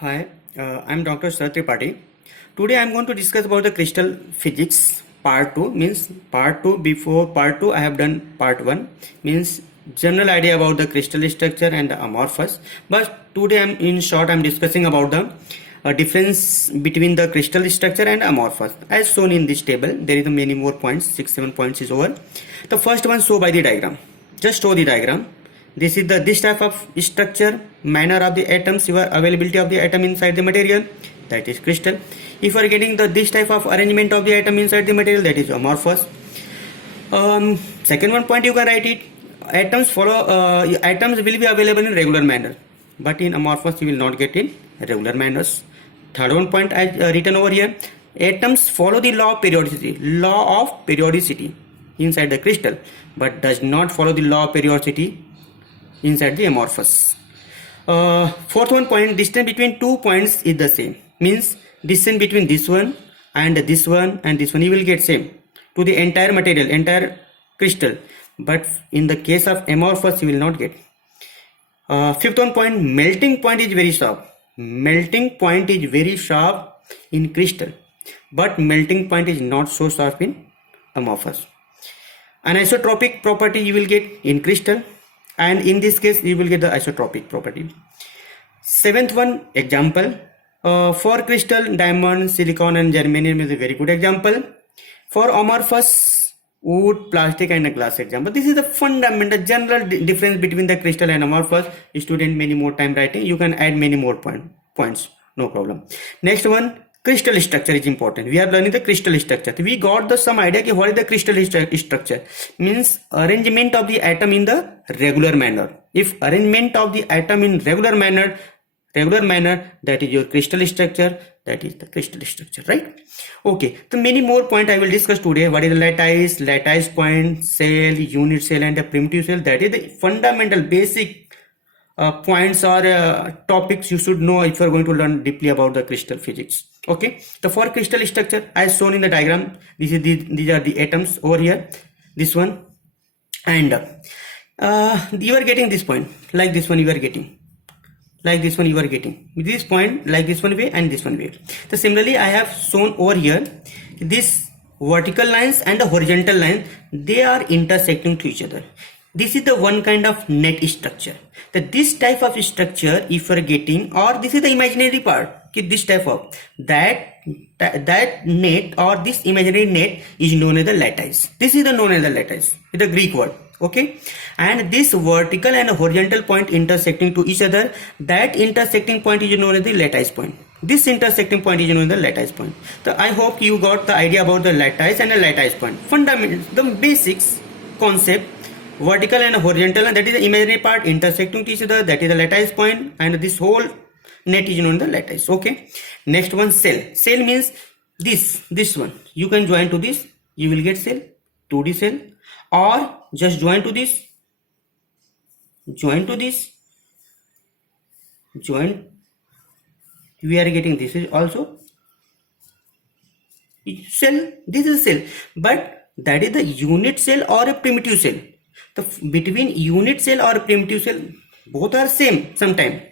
Hi, I'm Dr. Sir Tripathi. Today I'm going to discuss about the crystal physics part 2 means part 2 before part 2 I have done part 1 means general idea about the crystal structure and the amorphous, but today I'm discussing about the difference between the crystal structure and amorphous. As shown in this table, there is many more points, 6-7 points is over. The first one show by the diagram. Just show the diagram. This is this type of structure, manner of the atoms, your availability of the atom inside the material, that is crystal. If you are getting this type of arrangement of the atom inside the material, that is amorphous. Second one point you can write it. Atoms will be available in regular manner, but in amorphous you will not get in regular manners. Third one point I written over here. Atoms follow the law of periodicity inside the crystal, but does not follow the law of periodicity inside the amorphous. Fourth one point, distance between 2 points is the same, means distance between this one and this one and this one you will get same to the entire material, entire crystal, but in the case of amorphous you will not get. Fifth one point, melting point is very sharp. Melting point is very sharp in crystal, but melting point is not so sharp in amorphous. Anisotropic property you will get in crystal, and in this case you will get the isotropic property. Seventh one example, for crystal, diamond, silicon and germanium is a very good example. For amorphous, wood, plastic and a glass example. This is the fundamental general difference between the crystal and amorphous. Student, many more time writing, you can add many more points, no problem. Next one, crystal structure is important. We are learning the crystal structure. We got some idea what is the crystal structure. Means arrangement of the atom in the regular manner. If arrangement of the atom in regular manner, that is your crystal structure, that is the crystal structure, right? Okay, so many more points I will discuss today. What is the lattice point, cell, unit cell and the primitive cell. That is the fundamental basic points or topics you should know if you are going to learn deeply about the crystal physics. Okay, so for crystal structure as shown in the diagram, these are the atoms over here, this one, and you are getting this point like this one, you are getting like this one, you are getting this point like this one way and this one way. So similarly I have shown over here this vertical lines and the horizontal line, they are intersecting to each other. This is the one kind of net structure. That this type of structure if you are getting, or this is the imaginary part, this type of that net or this imaginary net is known as the lattice. This is the known as the lattice, it's a Greek word. Okay, and this vertical and horizontal point intersecting to each other, that intersecting point is known as the lattice point. This intersecting point is known as the lattice point. So I hope you got the idea about the lattice and the lattice point. Fundamental, the basics concept, vertical and horizontal, and that is the imaginary part intersecting to each other, that is the lattice point, and this whole net is known as the lattice. Okay, next one, cell. Cell means this one, you can join to this, you will get cell, 2D cell, or just join to this, join, we are getting this is also cell, this is cell, but that is the unit cell or a primitive cell. The between unit cell or primitive cell, both are same sometime,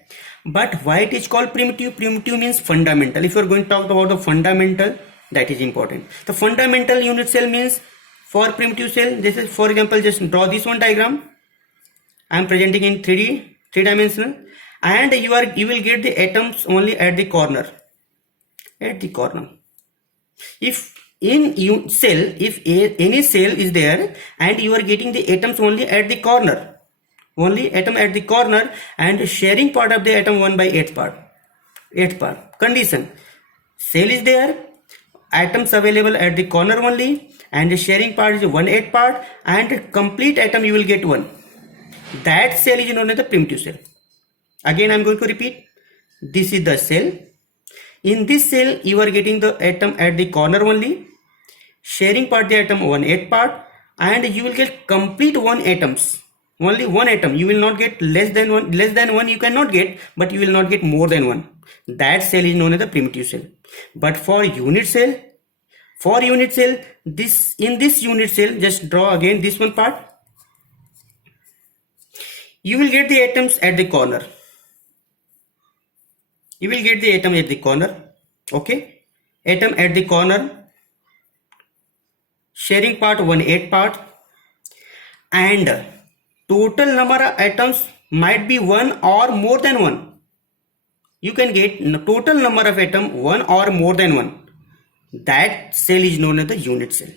but why it is called primitive? Primitive means fundamental. If you are going to talk about the fundamental, that is important. The fundamental unit cell means, for primitive cell, this is, for example, just draw this one diagram. I am presenting in 3D, 3-dimensional, and you will get the atoms only at the corner. If in cell, if any cell is there and you are getting the atoms only at the corner, and sharing part of the atom 1/8 part. Condition, cell is there, atoms available at the corner only, and the sharing part is 1/8 part, and complete atom you will get 1. That cell is known as the primitive cell. Again I am going to repeat, this is the cell. In this cell you are getting the atom at the corner only, sharing part the atom 1/8 part, and you will get complete 1 atoms, only 1 atom. You will not get less than 1 you cannot get, but you will not get more than 1. That cell is known as the primitive cell. But for unit cell, this in this unit cell, just draw again this one part, you will get the atoms at the corner. you will get the atom at the corner. Okay, atom at the corner, sharing part 1/8 part, and total number of atoms might be 1 or more than 1. You can get total number of atom 1 or more than 1. That cell is known as the unit cell.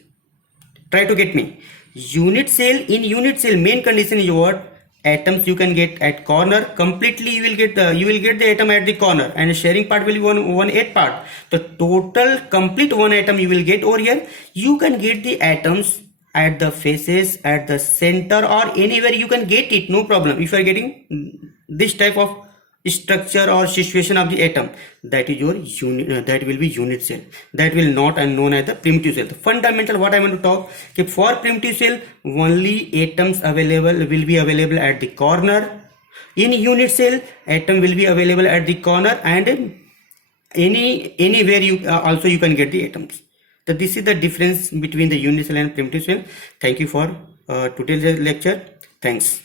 Try to get me. Unit cell, in unit cell main condition is what? Atoms you can get at corner completely. You will get the atom at the corner, and sharing part will be 1/8 part. The total complete one atom you will get over here. You can get the atoms at the faces, at the center, or anywhere you can get it, no problem. If you are getting this type of structure or situation of the atom, that is your unit, that will be unit cell. That will not and known as the primitive cell. The fundamental what I want to talk, okay, for primitive cell only atoms available will be available at the corner. In unit cell atom will be available at the corner, and anywhere you also you can get the atoms. So this is the difference between the unit cell and primitive cell. Thank you for today's lecture. Thanks.